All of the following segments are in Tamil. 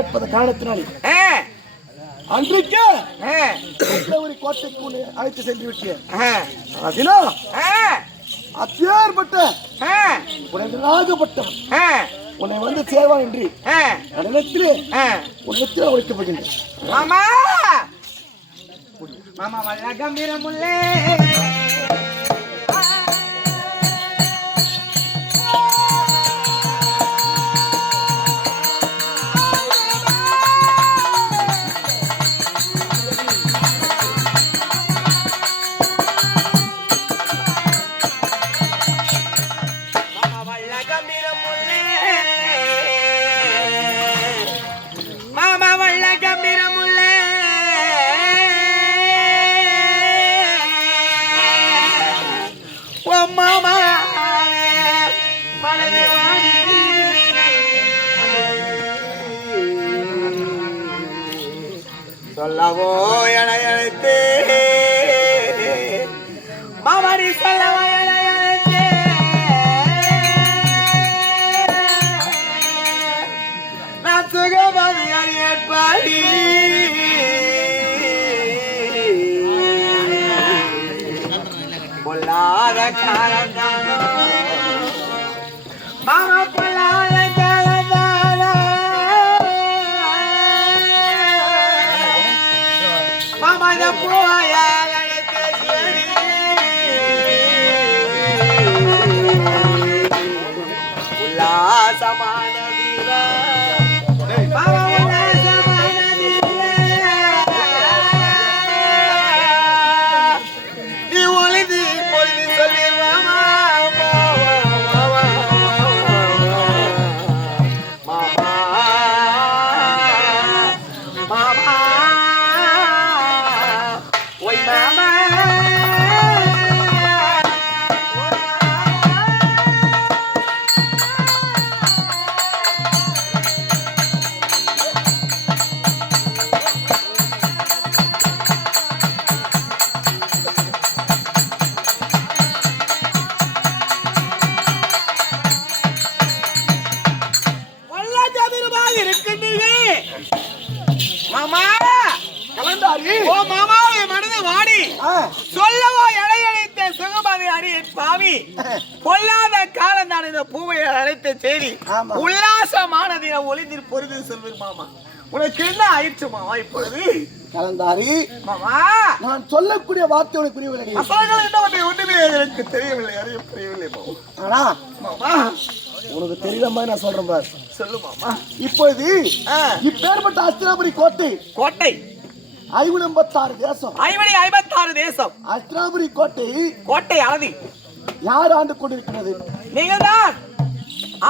கேட்பது காரணத்தினாலே அன்றைக்கு பிப்ரவரி கோட்டைக்கு உன்னை அழைத்து சென்று விட்டேன். அதனால் அப்பேற்பட்ட உனக்காகப்பட்டவன் உன்னை வந்து சேர்வான் என்று நடனத்திலே உன்னிடத்தில் உழைக்கப்படுகின்றேன். மாமா மாமா வல்ல கம்பீரமுள்ளே சொல்லவோ என எழுத்து மாமரி சொல்லவோ என எழுத்து நான் சுகமதி அறியற்பாடி பொல்லாத காரணம் மாமா பொல்லாத உல்லாசமான வீரா நீ ஒளிதி பொழுது சொல்லிடுவாமா மாமா மாமா ஒய் மாமா மாமா கலந்தாரி ஓ மாமா என் மனது வாடி சொல்லவோ இடையழைத்த சுகமதி அடியின் பாவி பொல்லாத காலம் தான் இந்த பூவை அழைத்த செய்தி உல்லாசமானது ஒளிந்தில் பொருது சொல்வீர் மாமா உனக்கு என்ன ஆயிடுச்சு மாமா இப்பொழுது கலந்தாரி மாமா நான் சொல்லக்கூடிய வார்த்தை உனக்கு புரியவில்லை அசல்கள் என்ன ஒன்றுமே எனக்கு தெரியவில்லை அறிய புரியவில்லை மாமா ஆனா மாமா உனக்கு தெரியல மாதிரி நான் சொல்றேன் பாரு சொல்லு மாமா இப்பொழுது இப்பேற்பட்ட அஸ்தினாபுரி கோட்டை கோட்டை 56 தேசம் 56 தேசம் அஸ்தினாபுரி கோட்டை அளதி யார் ஆண்டு கொண்டிருக்கிறது? நீங்கள் தான்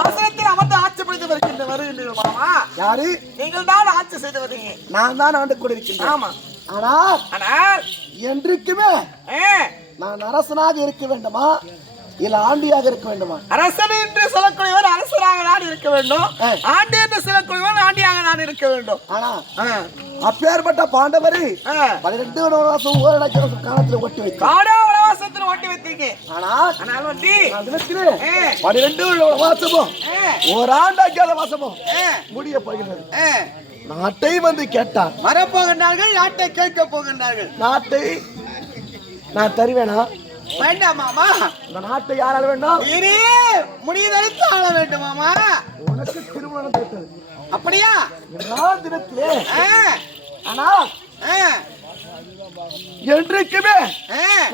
அவசரத்தில் அமர்ந்து ஆட்சி புரிந்து வருகின்றீர்கள் மாமா. யாரு? நீங்கள் தான் ஆட்சி செய்து வருகிறீங்க. நான் தான் ஆண்டு கொண்டிருக்கிறேன். ஆமா. ஆனால் என்றைக்குமே நான் அரசனாக இருக்க வேண்டுமா இல்ல ஆண்டியாக இருக்க வேண்டுமா? அரசன் என்று சொல்லக்கூடியவர் அரசராக நான் இருக்க வேண்டும், ஆண்டி என்று சொல்லக்கூடியவர் ஆண்டியாக நான் இருக்க வேண்டும். ஆனா அப்பேற்பட்ட பாண்டவர் 12 வனவாசம் ஓரடக்கிற காலத்துல ஒட்டி வைத்தார். வனவாசத்துல ஒட்டி வைத்தீங்க. ஆனால் வந்து 12 வனவாசமும் ஓராண்டாக்கிய வாசமும் முடிய போகிறது. நாட்டை வந்து கேட்டார். வரப்போகின்றார்கள், நாட்டை கேட்க போகின்றார்கள். நாட்டை நான் தருவேனா? வேண்டாம் மாமா. இந்த நாட்டை யாரால வேண்டும்? முடியதற்கு ஆள வேண்டும் மாமா. உனக்கு திருமணம் கேட்டது அப்படியா? எல்லா தினத்திலே ஆனா என்றைக்குமே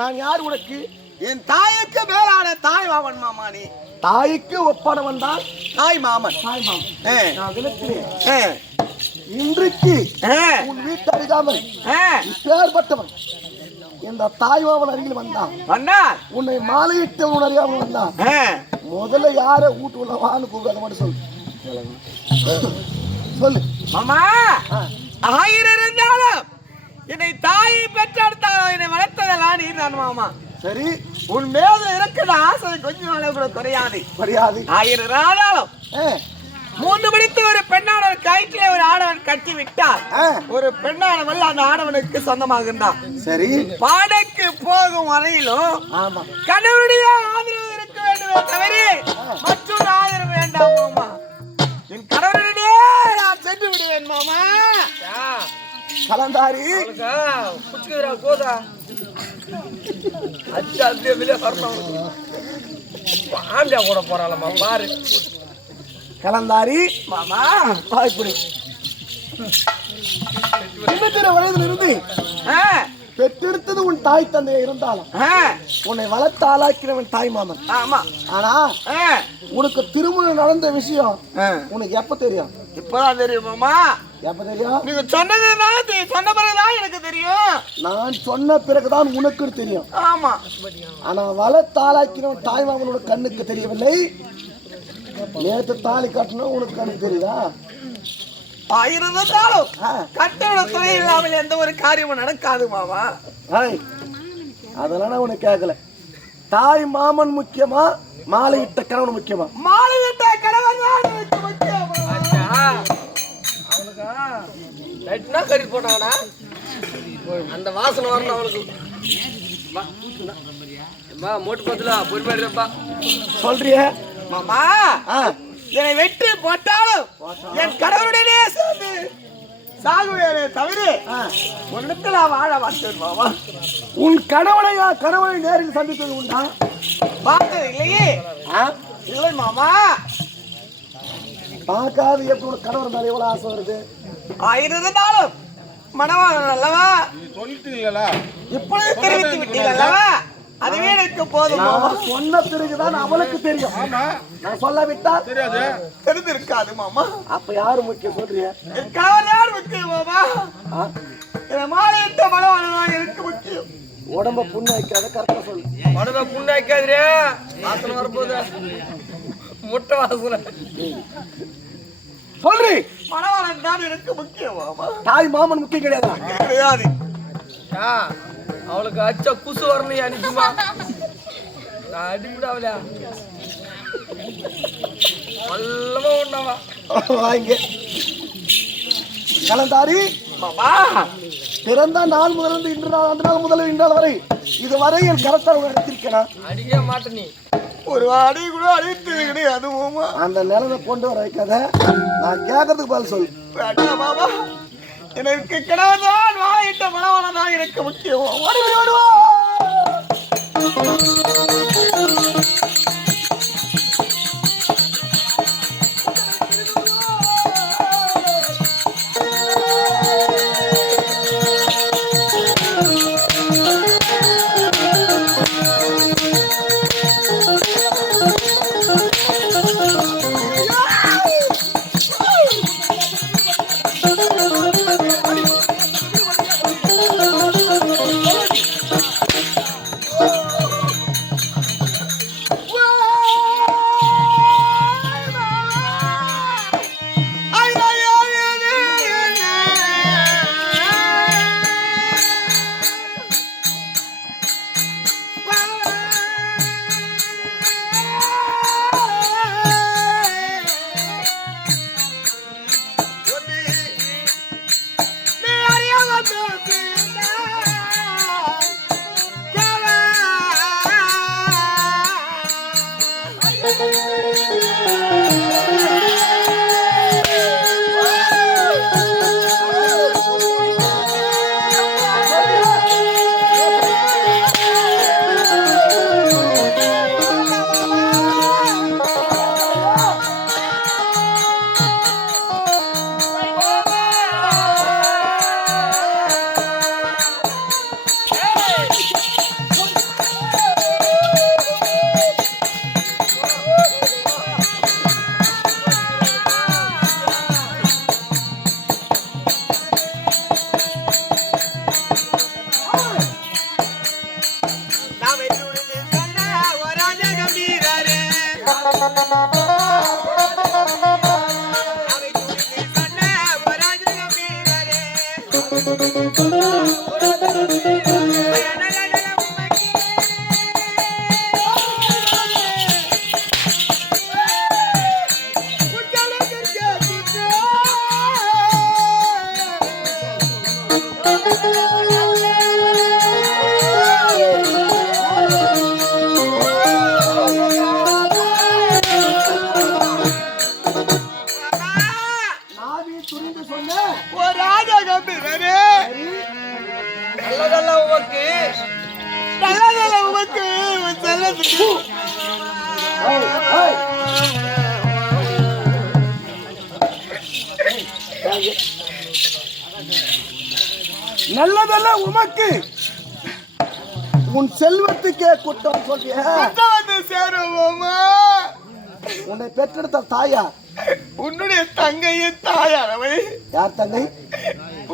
நான் யார் உனக்கு? என் தாய்க்கு மேலான தாய் மாமன் மாமா. நீ தாய்க்கு ஒப்பானவன் தான் தாய் மாமன். நான் தினத்திலே இன்றைக்கு உன் வீட்டு அறியாமல் இப்பேற்பட்டவன் இந்த தாய்மாவன் அருகில் வந்தான், உன்னை மாலையிட்டு அறியாமல் வந்தான். முதல்ல யார வீட்டு உள்ள வான்னு கூப்பிடாத மட்டும் சொல்லு மாமா. 1000 இருந்தாலும் என்னை தாயை பெற்றெடுத்தாலும் என்னை வளர்த்ததெல்லாம் நீ தான் மாமா. சரி, உன் மேல இருக்கிற ஆசை கொஞ்சம் அளவு கூட குறையாது. 1000 இருந்தாலும் 3 மணிக்கு ஒரு பெண்ணானவன் கயிற்றிலே ஒரு ஆடவன் கட்டி விட்டார். ஒரு பெண்ணானவன் அந்த ஆடவனுக்கு சொந்தமாகின்றான். சரி, பாடைக்கு போகும் வரையிலும் கணவனுடைய ஆதரவு இருக்க வேண்டுமே தவிர மற்றொரு ஆதரவு வேண்டாம் மாமா. என் கணவனுடைய நான் சென்று விடுவேன். விட்டேன் மாமா. கலந்தாரி புச்சுக்கிறா போதா அச்சு அப்படியே வெளியே வரணும் ஆண்டியா கூட போறாளம்மா பாரு. கலந்தாரி மாமா வாய்ப்புடி சின்னத்திர வயதிலிருந்து பெற்றெடுத்தது உன் தாய் தந்தையா இருந்தாலும் உன்னை வளர்த்து ஆளாக்கிறவன் தாய் மாமன். ஆமா. ஆனா உனக்கு திருமணம் நடந்த விஷயம் உனக்கு எப்ப தெரியும்? இப்பதான் தெரியும் மாமா. எப்ப தெரியும்? நீங்க சொன்னதுதான் சொன்ன பிறகுதான் எனக்கு தெரியும். நான் சொன்ன பிறகுதான் உனக்கு தெரியும். ஆமா. ஆனா வளர்த்து ஆளாக்கிறவன் தாய் மாமனோட கண்ணுக்கு தெரியவில்லை. நேற்று தாலி கட்டணும் உனக்கு கண்ணுக்கு தெரியுதா? இருந்தாலும் கட்டோட துணை இல்லாமல் எந்த ஒரு காரியமும் நடக்காது மாமா. அதெல்லாம் உனக்கு கேட்கல. தாய் மாமன் முக்கியமா மாலையிட்ட கணவன் முக்கியமா? மாலையிட்ட கணவன் முக்கியம். அவனுக்கா லைட்னா கறி போட்டாங்கடா அந்த வாசனை வரணும் அவனுக்கு. மோட்டு பத்துல பொறுமையா சொல்றிய மாமா. என்னை வெட்டி போட்டாலும் என் கடவுளுடனே சேர்ந்து சாகுவேனே தவிர உன்னிடத்தில் வாழ மாட்டேன் மாமா. உன் கணவனை நேரில் சந்தித்தது உண்டா? பார்த்தது இல்லையே. இல்லை மாமா. பார்க்காது எப்படி உனக்கு கணவர் மேல எவ்வளவு ஆசை வருது? இருந்தாலும் மனவாளன் அல்லவா இப்பொழுது தெரிவித்து விட்டீர்கள் அல்லவா, அதுவே எனக்கு போதும். சொன்ன பிறகுதான் அவளுக்கு தெரியும். நான் சொல்ல விட்டா தெரிஞ்சிருக்காது மாமா. அப்ப யாரு முக்கியம் சொல்றிய? என் கணவர் யார் முக்கியம் மாமா? என் மாலையிட்ட மனவாளன் எனக்கு முக்கியம். உடம்ப புண்ணு வைக்காத கரெக்டா சொல்லு. உடம்ப புண்ணு வைக்காதே வாசனை வரப்போகுது முட்டை வாசனை சொல்றி. மனவாளன் தான் எனக்கு முக்கியம் மாமா. தாய் மாமன் முக்கியம் கிடையாது. கிடையாது. அவளுக்கு அச்சா குசு வரணும் அனுப்புமா நான் அடிப்படாவலையா நல்லவா உண்டாவா வாங்க. கலந்தாரி மாமா. பிறந்த நாள் முதலிருந்து இன்று நாள் அந்த நாள் முதல் இன்றால் வரை இதுவரை என் கரத்தாக எடுத்திருக்கேன். அடிக்க மாட்ட நீ ஒரு அடி கூட அடித்தது கிடையாது மாமா. அந்த நிலைமை கொண்டு வர வைக்காத. நான் கேட்கறதுக்கு பதில் சொல். மாமா எனக்கு கிடவதான் வாயிட்ட மனவாளன் தான் எனக்கு முக்கியம். துணிந்து சொன்ன ஓ ராஜா கம்பீரரே, நல்லதெல்லாம் உமக்கு நல்லதல்ல உமக்கு உன் செல்லத்துக்கு. நல்லதல்ல உமக்கு உன் செல்வத்துக்கே குற்றம் சொல்றிய. வந்து சேருவோமா? உன்னை பெற்றெடுத்த தாயா உன்னுடைய தங்கையின் தாயானவள். யார் தங்கை?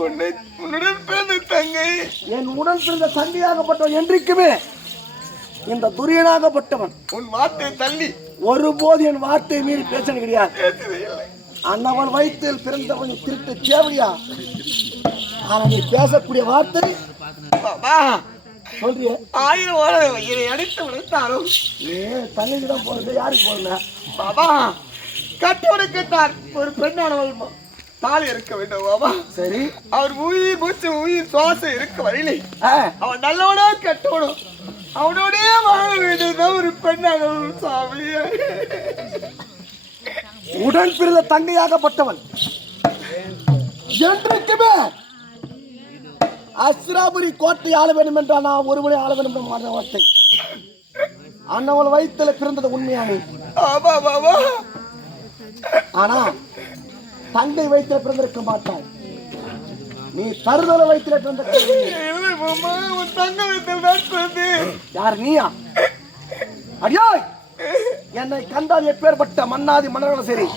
உன்னுடன் பிறந்த தங்கை. என் உடன் பிறந்த தங்கையாகப்பட்டவன் என்றைக்குமே இந்த துரியனாகப்பட்டவன் உன் வார்த்தை தள்ளி ஒருபோது என் வார்த்தை மீறி பேசணும் கிடையாது. அண்ணவன் வயிற்றில் பிறந்தவன் திருட்டு சேவடியா. ஆனா நீ பேசக்கூடிய வார்த்தை பாபா சொல்றிய. 1000 இதை அடித்து உடைத்தாலும் தங்கையிடம் போறது யாருக்கு போறல? பாபா கட்டுவனுக்குத்தான் ஒரு பெண்ணானவள் தாலி இருக்க வேண்டும் பாபா. சரி, அவர் உயிர் மூச்சு உயிர் சுவாசம் இருக்க வரையிலே அவன் நல்லவனோ கட்டவனோ அவனோடே வாழ வேண்டும் ஒரு பெண்ணானவள் சாமி. உடன் பிறந்த தங்கையாகப்பட்டவன் என்றைக்குமே அஸ்ராபுரி கோட்டை ஆள வேண்டும் என்றால் நான் ஒருவனை ஆள வேண்டும் என்ற வார்த்தை. அண்ணவள் வயிற்றில் பிறந்தது உண்மையானே. ஆமா பாபா. ஆனா தங்கை வயிற்றில் பிறந்திருக்க மாட்டாய். நீ தருதல வயிற்றில் பிறந்த உன் தங்க வயிற்றில் தான் பிறந்து. யார் நீயா? அடியாய், என்னை கண்டால் எப்பேற்பட்ட மன்னாதி மன்னர்களும் சரி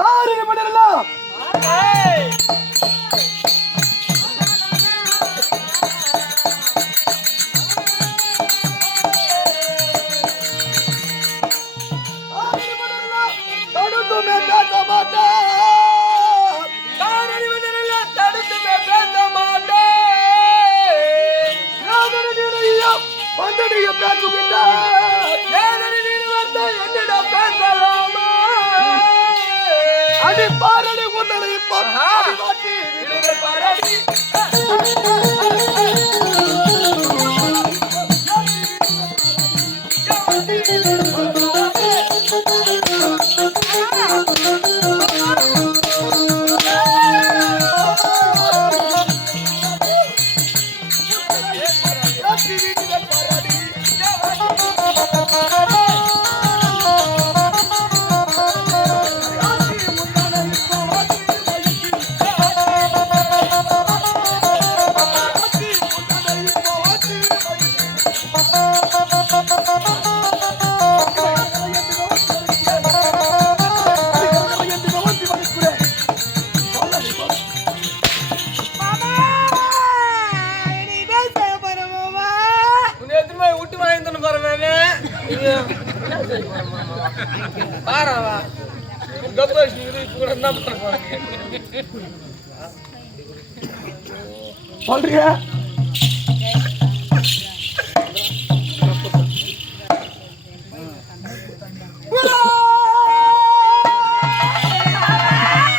தாரிணி மன்னரெல்லாம் அடி பாரடி உன்னடை சொல்றியா?